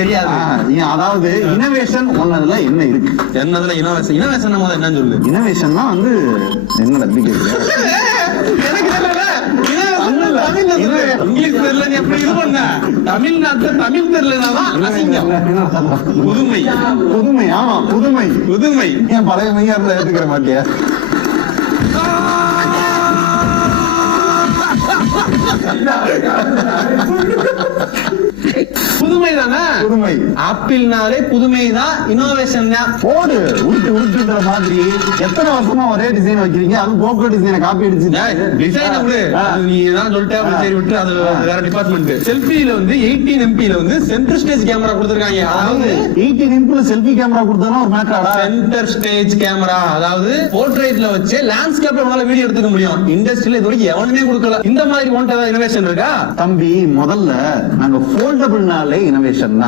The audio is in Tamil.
தெரியாது. அதாவது இனோவேஷன் ஒன்னதுல என்ன இருக்கு? என்னதுல இனோவேஷன்? இனோவேஷன் நம்ம என்னன்னு சொல்லு. இனோவேஷன்னா வந்து என்னடா அப்படி எனக்கு தெரியல. இங்கிலீஷ் தெரியல, நீ எப்படி இது பண்ண? தமிழ்நாட்டுல தமிழ் தெரியலதான் அசிங்கம். புதுமை. புதுமை. ஆமா, புதுமை. புதுமை. ஏன் பழைய மையாரில் ஏத்துக்கிற மாட்டியா? புதுமை தானே? புதுமை. ஆப்பிள்னாலே புதுமைதான், இனோவேஷன் தான். போடு உருட்டுன்ற மாதிரி எத்தனை வருஷமா ஒரே டிசைன் வைக்கிறீங்க? அது போக்கோ டிசைனை காப்பி அடிச்சு டிசைன் நீ தான் சொல்லிட்டே சரி விட்டு, அது வேற டிபார்ட்மெண்ட். செல்ஃபில வந்து 18 MP வந்து சென்டர் ஸ்டேஜ் கேமரா கொடுத்திருக்காங்க. அதாவது 18 MP செல்ஃபி கேமரா கொடுத்தானா ஒரு மேட்டரா? சென்டர் ஸ்டேஜ் கேமரா, அதாவது போர்ட்ரைட்ல வச்சு லேண்ட்ஸ்கேப்ல உங்களால வீடியோ எடுத்துக்க முடியும். இண்டஸ்ட்ரியில இது வரைக்கும் எவனுமே கொடுக்கல. இந்த மாதிரி ஒன்றை இனோவேஷன் இருக்கா தம்பி? முதல்ல நாங்க போல்டபிள்னாலே இனோவேஷன் தான்.